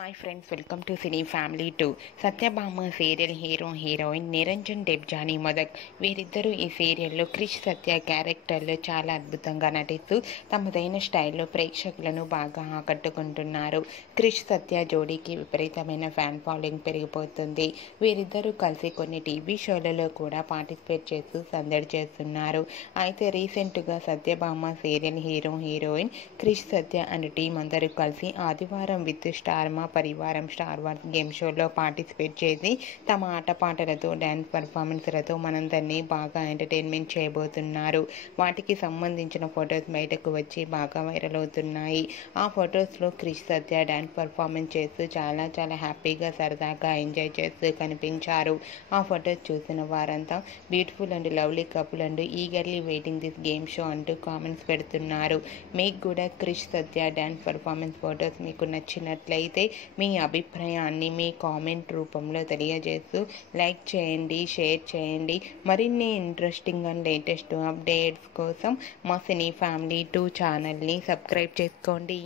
Hi friends, welcome to cine family 2. Satyabhama serial hero heroine Niranjan Debjani Modak వీరిద్దరూ ఈ సీరియల్లో క్రిష్ సత్య క్యారెక్టర్లో చాలా అద్భుతంగా నటిస్తూ తమదైన స్టైల్లో ప్రేక్షకులను బాగా ఆకట్టుకుంటున్నారు. క్రిష్ సత్య జోడీకి విపరీతమైన ఫ్యాన్ ఫాలోయింగ్ పెరిగిపోతుంది. వీరిద్దరూ కలిసి కొన్ని టీవీ షోలలో కూడా పార్టిసిపేట్ చేస్తూ సందడి చేస్తున్నారు. అయితే రీసెంట్గా Satyabhama serial hero heroine Krish Satya and team అందరూ కలిసి Aadivaram with star Parivaram star wars game షోలో పార్టిసిపేట్ చేసి తమ ఆటపాటలతో డ్యాన్స్ పర్ఫార్మెన్స్లతో మనందరినీ బాగా ఎంటర్టైన్మెంట్ చేయబోతున్నారు. వాటికి సంబంధించిన ఫొటోస్ బయటకు వచ్చి బాగా వైరల్ అవుతున్నాయి. ఆ ఫొటోస్లో క్రిష్ సత్య డ్యాన్స్ పర్ఫార్మెన్స్ చేస్తూ చాలా హ్యాపీగా సరదాగా ఎంజాయ్ చేస్తూ కనిపించారు. ఆ ఫొటోస్ చూసిన వారంతా beautiful and lovely couple and eagerly waiting this game show అంటూ కామెంట్స్ పెడుతున్నారు. మీకు కూడా క్రిష్ సత్య డ్యాన్స్ పర్ఫార్మెన్స్ ఫొటోస్ మీకు నచ్చినట్లయితే మీ అభిప్రాయాన్ని మీ కామెంట్ రూపంలో తెలియజేస్తూ లైక్ చేయండి, షేర్ చేయండి. మరిన్ని ఇంట్రెస్టింగ్ అండ్ లేటెస్ట్ అప్డేట్స్ కోసం మా సినీ ఫ్యామిలీ 2 ఛానల్ని సబ్స్క్రైబ్ చేసుకోండి.